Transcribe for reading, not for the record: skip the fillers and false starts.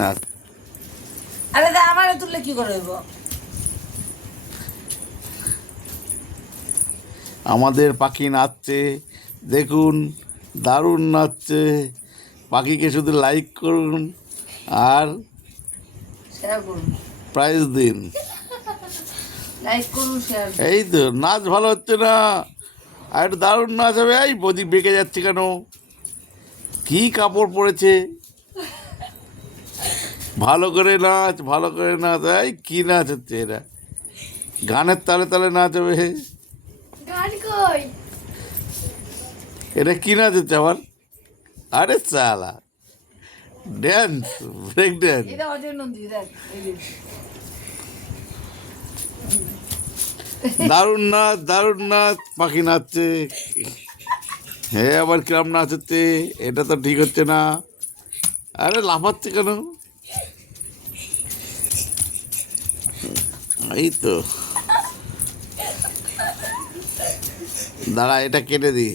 নাচ। আরে দা আমারে তুললে কি করে হইব? আমাদের পাখি নাচছে, দেখুন দারুণ নাচছে। পাখিকে শুধু লাইক করুন আর শেয়ার করুন, প্রাইজ দিন। লাইক করুন, শেয়ার করুন। এই তো নাচ ভালো হচ্ছে না, আর একটু দারুণ নাচ হবে। এই বদি বেঁকে যাচ্ছে কেন? কি কাপড় পরেছে? ভালো করে নাচ, ভালো করে নাচ। এই কি নাচ হচ্ছে এটা? গানের তালে তালে নাচ হবে। গান কই? এটা কি নাচ হচ্ছে আবার? আরে সালা, ড্যান্স, ব্রেক ড্যান্স। এটা অজয় নন্দী দেখ, এই যে। দারুণ নাচ, দারুণ নাচ, পাখি নাচছে। হ্যাঁ, আবার কিরম নাচ হচ্ছে? এটা তো ঠিক হচ্ছে না। আরে লাফাচ্ছে কেন? এই তো, দাঁড়া এটা কেটে দিই।